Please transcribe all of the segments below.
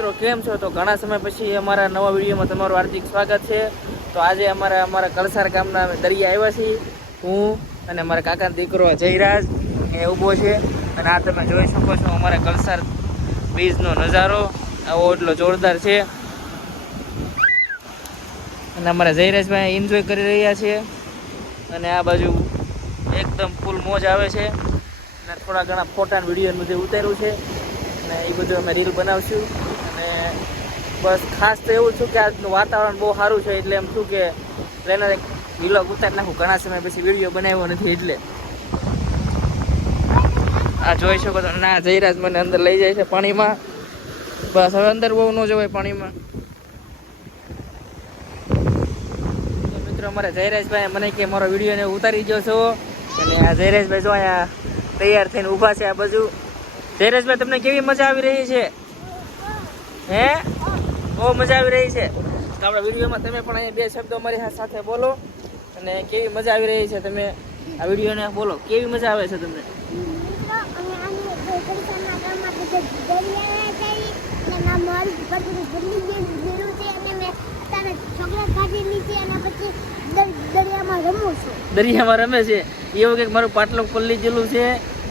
મિત્રો કેમ છો? તો ઘણા સમય પછી અમારા નવા વિડીયોમાં તમારું હાર્દિક સ્વાગત છે. તો આજે અમારા કલસાર ગામના દરિયા આવ્યા છીએ. હું અને મારા કાકાનો દીકરો જયરાજ એ ઊભો છે. અને આ તમે જોઈ શકો છો અમારા કલસાર બીચનો નજારો આવો એટલો જોરદાર છે. અને અમારા જયરાજભાઈ એન્જોય કરી રહ્યા છે. અને આ બાજુ એકદમ ફૂલ મોજ આવે છે. અને થોડા ઘણા ફોટા વિડીયો બધું ઉતાર્યું છે. અને એ બધું અમે રીલ બનાવશું. અને બસ ખાસ તો એવું છું કે આજનું વાતાવરણ બહુ સારું છે, એટલે એમ છું કે ટ્રેનર એક વિલોગ ઉતારી નાખું. ઘણા સમય પછી વિડીયો બનાવ્યો નથી એટલે. આ જોઈ શકો છો. ના, જયરાજ મને અંદર લઈ જાય છે પાણીમાં. બસ હવે અંદર બહુ ન જવાય પાણીમાં. તો મિત્રો અમારા જયરાજભાઈ મને કે મારો વિડીયોને ઉતારી ગયો છો. અને આ જયરાજભાઈ જો અહીંયા તૈયાર થઈને ઊભા છે આ બાજુ. જયરાજભાઈ, તમને કેવી મજા આવી રહી છે? હે, બહુ મજા આવી રહી છે. તો આપણા વિડીયોમાં તમે પણ અહીંયા બે શબ્દો અમારી સાથે બોલો. અને કેવી મજા આવી રહી છે, તમે આ વિડીયોને બોલો. કેવી મજા આવે છે તમને? દરિયામાં રમે છે એવું કંઈક મારું પાટલું પલ્લી જેલું છે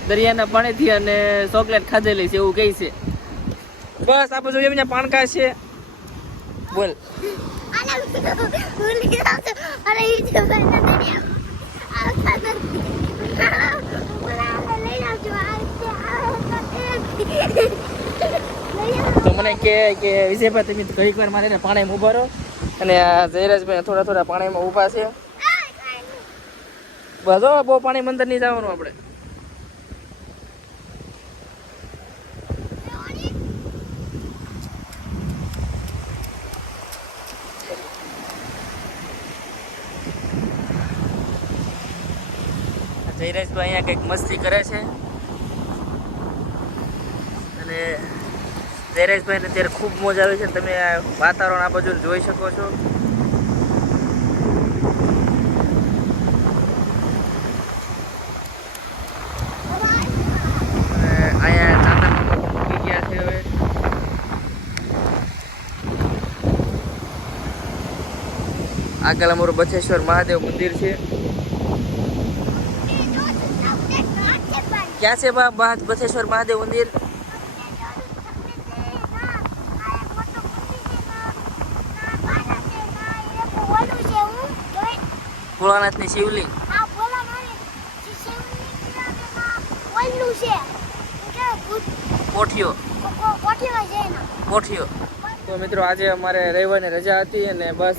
દરિયાના પાણીથી, અને ચોકલેટ ખાધેલી છે એવું કહે છે. બસ આ બધું એમ પાણકા છે. બોલ. તો મને કે વિજયભાઈ તમે ઘડીક વાર મારે પાણીમાં ઊભા રહો. અને આ જયરાજભાઈ થોડા પાણીમાં ઊભા છે. બસ બહુ પાણી અંદર નહીં જવાનું આપણે. જયરાજભાઈ અહીંયા કંઈક મસ્તી કરે છે. અને જયરાજભાઈને અત્યારે ખૂબ મોજ આવે છે. તમે આ વાતાવરણ આ બાજુ જોઈ શકો છો. અહીંયા ચાંદા મૂકી ગયા છે. હવે આગળ અમારું બચેશ્વર મહાદેવ મંદિર છે. ક્યાં છે બચેશ્વર મહાદેવ મંદિર? ભોળાનાથની શિવલિંગ. કોઠિયો. તો મિત્રો આજે અમારે રવિવારની રજા હતી અને બસ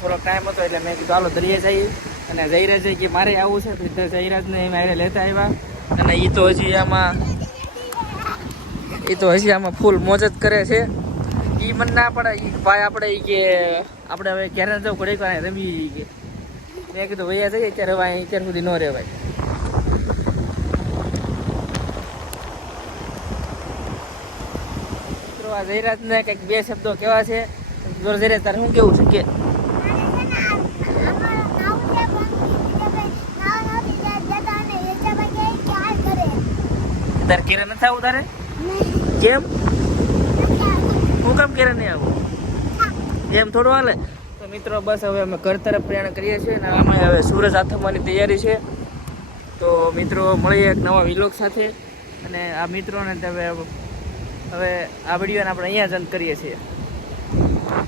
થોડો ટાઈમ હતો એટલે મેં કીધું હાલો દરિયા જઈએ. અને જયરાજ કે મારે આવવું છે તો જયરાજને મારે લેતા આવ્યા. અને એ તો હજી આમાં ફૂલ મોજ જ કરે છે. એ મને ના પડે ભાઈ, આપણે કે આપણે હવે ક્યારે જવું ઘડીક વાર રમી કે. મેં કીધું ભૈયા જઈએ ત્યારે હવે અત્યાર સુધી ન રહેવાય. આ જયરાજને કંઈક બે શબ્દો કેવા છે. જયરાજ તારે શું કેવું છે કે? તારે કેરા નથી આવું તારે? કેમ? હું કામ કેરા નહીં આવું? એમ થોડું હાલે. તો મિત્રો બસ હવે અમે ઘર તરફ પ્રયાણ કરીએ છીએ. અને આમાં હવે સૂરજ આથમવાની તૈયારી છે. તો મિત્રો મળીએ એક નવા વિલોગ સાથે. અને આ મિત્રોને હવે આ વિડીયોને આપણે અહીંયા જ અંત કરીએ છીએ.